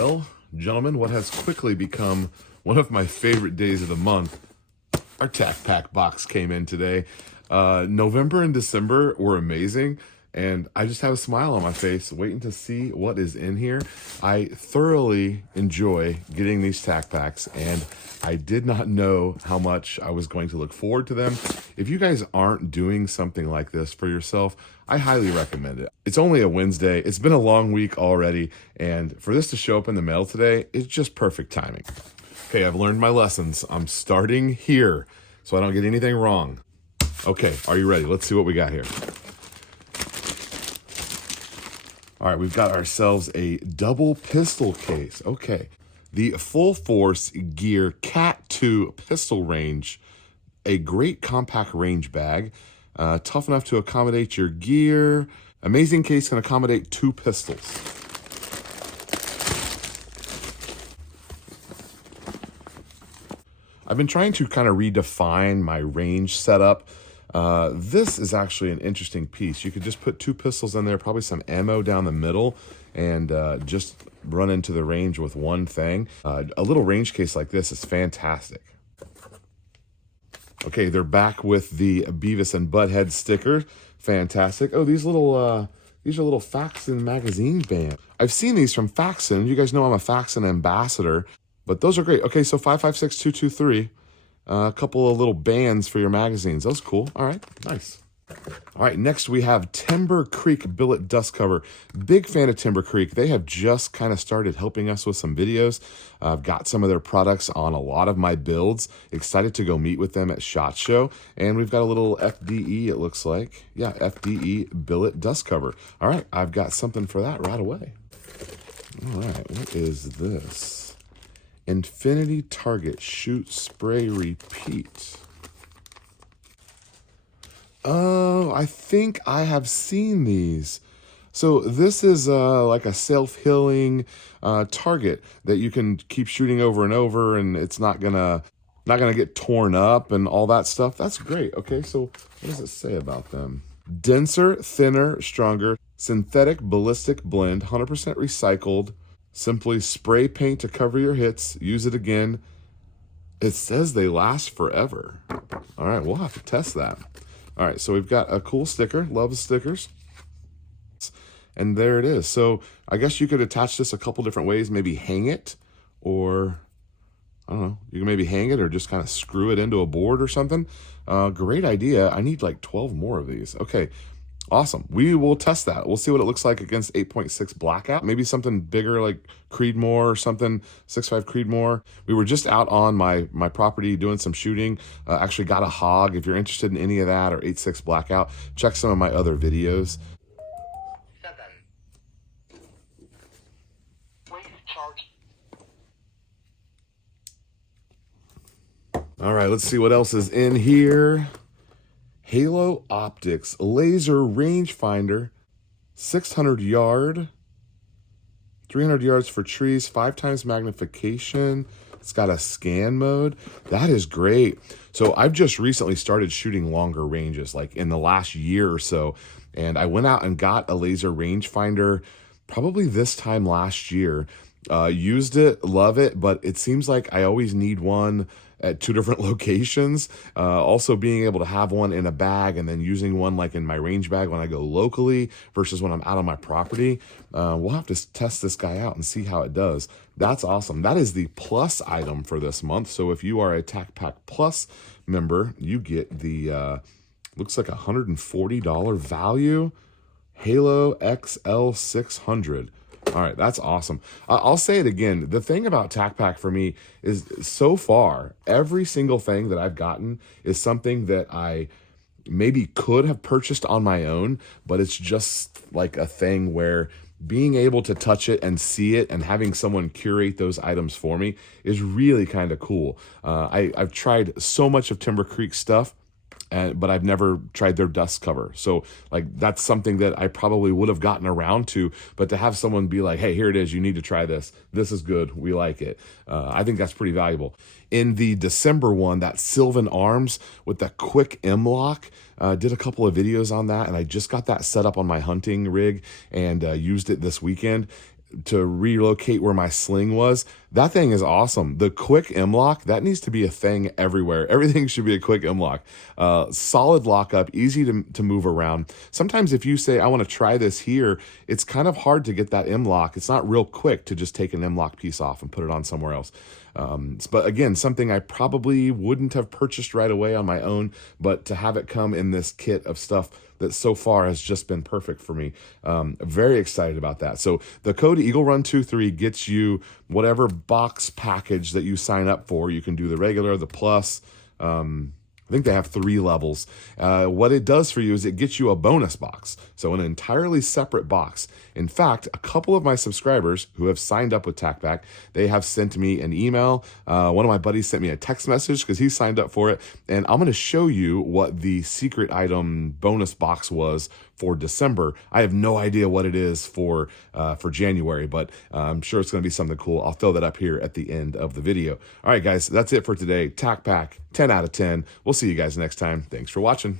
Well, gentlemen, what has quickly become one of my favorite days of the month, our Tacpack box came in today. November and December were amazing, and I just have a smile on my face waiting to see what is in here. I thoroughly enjoy getting these Tacpacks, and I did not know how much I was going to look forward to them. If you guys aren't doing something like this for yourself, I highly recommend it. It's only a Wednesday. It's been a long week already, and for this to show up in the mail today, it's just perfect timing. Okay, I've learned my lessons. I'm starting here so I don't get anything wrong. Okay, are you ready? Let's see what we got here. All right, we've got ourselves a double pistol case. Okay, the Full Force Gear Cat 2 pistol range, a great compact range bag, tough enough to accommodate your gear. Amazing case, can accommodate 2 pistols. I've been trying to kind of redefine my range setup. This is actually an interesting piece. You could just put 2 pistols in there, probably some ammo down the middle, and just run into the range with one thing. A little range case like this is fantastic. Okay, they're back with the Beavis and Butthead sticker. Fantastic. Oh, these are little Faxon magazine bands. I've seen these from Faxon. You guys know I'm a Faxon ambassador, but those are great. Okay, so 556223. A couple of little bands for your magazines. That's cool. All right, nice. All right, next we have Timber Creek billet dust cover. Big fan of Timber Creek. They have just kind of started helping us with some videos. I've got some of their products on a lot of my builds. Excited to go meet with them at SHOT Show. And we've got a little FDE, it looks like. Yeah, FDE billet dust cover. All right, I've got something for that right away. All right, what is this? Infinity Target Shoot Spray Repeat. Oh, I think I have seen these. So this is like a self-healing target that you can keep shooting over and over, and it's not gonna get torn up and all that stuff. That's great. Okay, so what does it say about them? Denser, thinner, stronger, synthetic ballistic blend, 100% recycled. Simply spray paint to cover your hits. Use it again. It says they last forever. All right, we'll have to test that. All right, so we've got a cool sticker. Love the stickers. And there it is. So I guess you could attach this a couple different ways. Maybe hang it, or I don't know. You can maybe hang it or just kind of screw it into a board or something. Great idea. I need like 12 more of these. Okay, awesome. We will test that. We'll see what it looks like against 8.6 Blackout. Maybe something bigger like Creedmoor or something, 6.5 Creedmoor. We were just out on my property doing some shooting. Actually got a hog. If you're interested in any of that, or 8.6 Blackout, check some of my other videos. 7. Please charge. All right, let's see what else is in here. Halo Optics laser rangefinder, 600 yard, 300 yards for trees, 5 times magnification. It's got a scan mode. That is great. So I've just recently started shooting longer ranges, like in the last year or so. And I went out and got a laser rangefinder probably this time last year. Used it, love it, but it seems like I always need one at 2 different locations. Also being able to have one in a bag and then using one like in my range bag when I go locally versus when I'm out on my property. We'll have to test this guy out and see how it does. That's awesome. That is the plus item for this month. So if you are a Tacpack Plus member, you get the, looks like $140 value Halo XL 600. All right, that's awesome. I'll say it again. The thing about Tacpack for me is so far, every single thing that I've gotten is something that I maybe could have purchased on my own, but it's just like a thing where being able to touch it and see it and having someone curate those items for me is really kind of cool. I've tried so much of Timber Creek stuff, but I've never tried their dust cover. So like that's something that I probably would have gotten around to, but to have someone be like, hey, here it is, you need to try this. This is good, we like it. I think that's pretty valuable. In the December one, that Sylvan Arms with the quick M-lock, did a couple of videos on that, and I just got that set up on my hunting rig and used it this weekend. to relocate where my sling was. That thing is awesome. The quick M-lock, that needs to be a thing everywhere. Everything should be a quick M-lock. Solid lockup, easy to move around. Sometimes if you say, I want to try this here, it's kind of hard to get that M-lock. It's not real quick to just take an M-lock piece off and put it on somewhere else. But again, something I probably wouldn't have purchased right away on my own, but to have it come in this kit of stuff that so far has just been perfect for me. Very excited about that. So the code EagleRun23 gets you whatever box package that you sign up for. You can do the regular, the plus. I think they have 3 levels. What it does for you is it gets you a bonus box. So an entirely separate box. In fact, a couple of my subscribers who have signed up with Tacpack, they have sent me an email. One of my buddies sent me a text message because he signed up for it. And I'm going to show you what the secret item bonus box was for December. I have no idea what it is for January, but I'm sure it's going to be something cool. I'll throw that up here at the end of the video. All right, guys, that's it for today. Tacpack, 10 out of 10. We'll see you guys next time. Thanks for watching.